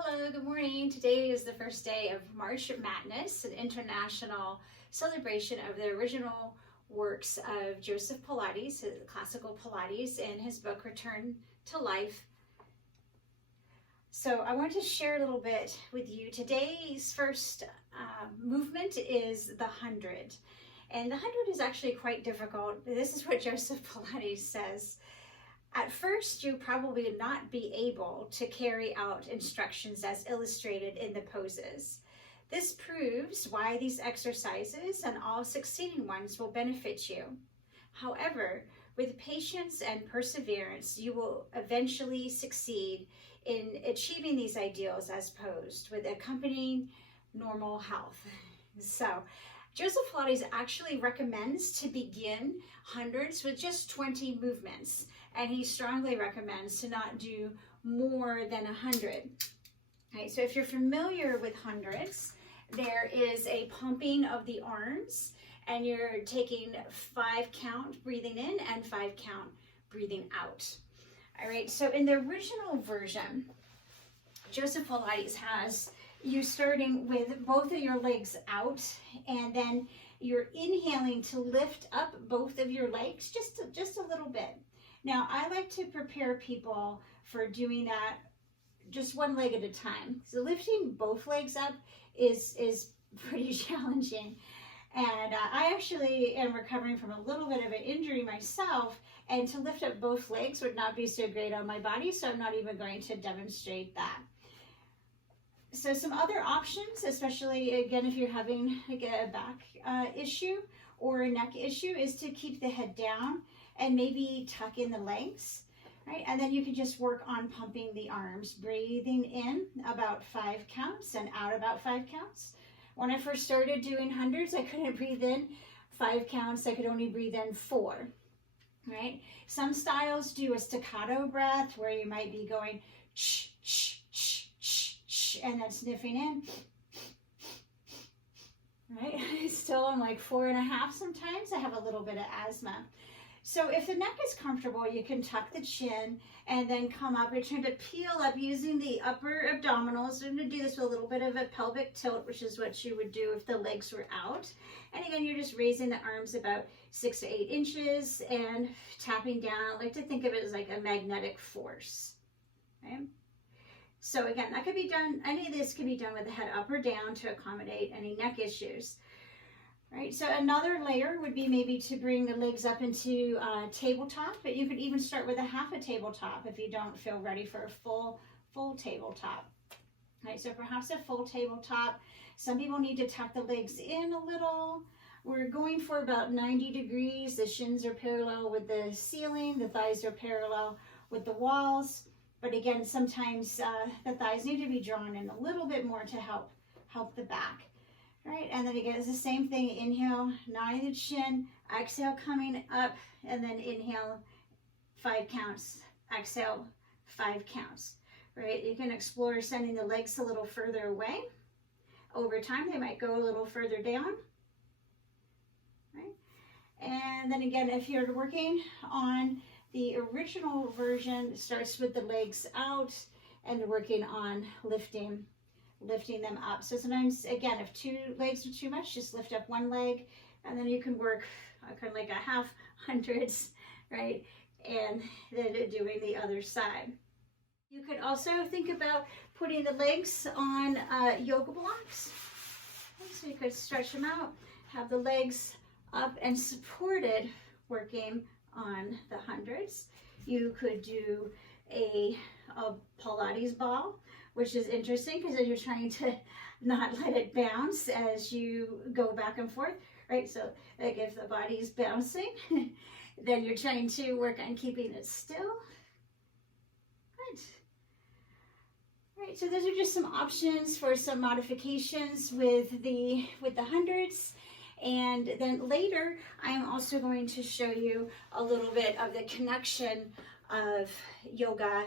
Hello, good morning. Today is the first day of March MATness, an international celebration of the original works of Joseph Pilates, classical Pilates, in his book Return to Life. So I want to share a little bit with you. Today's first movement is the 100. And the 100 is actually quite difficult. This is what Joseph Pilates says. At first, you probably not be able to carry out instructions as illustrated in the poses. This proves why these exercises and all succeeding ones will benefit you. However, with patience and perseverance, you will eventually succeed in achieving these ideals as posed with accompanying normal health. So, Joseph Pilates actually recommends to begin hundreds with just 20 movements, and he strongly recommends to not do more than 100. Okay, so if you're familiar with hundreds, there is a pumping of the arms, and you're taking 5 count breathing in and 5 count breathing out. All right, so in the original version, Joseph Pilates has you starting with both of your legs out, and then you're inhaling to lift up both of your legs just a little bit. Now, I like to prepare people for doing that just one leg at a time. So lifting both legs up is pretty challenging. And I actually am recovering from a little bit of an injury myself, and to lift up both legs would not be so great on my body, so I'm not even going to demonstrate that. So some other options, especially again if you're having like a back issue or a neck issue, is to keep the head down and maybe tuck in the legs, right? And then you can just work on pumping the arms, breathing in about 5 counts and out about 5 counts. When I first started doing hundreds, I couldn't breathe in 5 counts, I could only breathe in 4, right? Some styles do a staccato breath where you might be going shh, shh, shh, shh, shh, and then sniffing in, right? Still I'm like 4.5 sometimes. I have a little bit of asthma. So if the neck is comfortable, you can tuck the chin and then come up. You're trying to peel up using the upper abdominals. We're going to do this with a little bit of a pelvic tilt, which is what you would do if the legs were out. And again, you're just raising the arms about 6 to 8 inches and tapping down. I like to think of it as like a magnetic force. Okay? So again, that could be done, any of this can be done with the head up or down to accommodate any neck issues. Right, so another layer would be maybe to bring the legs up into tabletop, but you could even start with a half a tabletop if you don't feel ready for a full tabletop. Right, so perhaps a full tabletop. Some people need to tuck the legs in a little. We're going for about 90 degrees. The shins are parallel with the ceiling. The thighs are parallel with the walls. But again, sometimes the thighs need to be drawn in a little bit more to help the back. Right, and then again, it's the same thing. Inhale, gnawing the chin, exhale, coming up, and then inhale, 5 counts, exhale, 5 counts, right? You can explore sending the legs a little further away. Over time, they might go a little further down, right? And then again, if you're working on the original version, it starts with the legs out and working on lifting them up. So sometimes, again, if 2 legs are too much, just lift up 1 leg, and then you can work kind of like a half hundreds, right? And then doing the other side. You could also think about putting the legs on yoga blocks. So you could stretch them out, have the legs up and supported, working on the hundreds. You could do a Pilates ball, which is interesting because you're trying to not let it bounce as you go back and forth, right? So like if the body's bouncing, then you're trying to work on keeping it still. Good. Right, so those are just some options for some modifications with the hundreds. And then later, I am also going to show you a little bit of the connection of yoga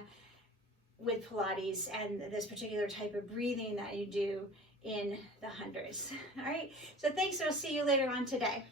with Pilates and this particular type of breathing that you do in the hundreds. All right, so thanks. I'll see you later on today.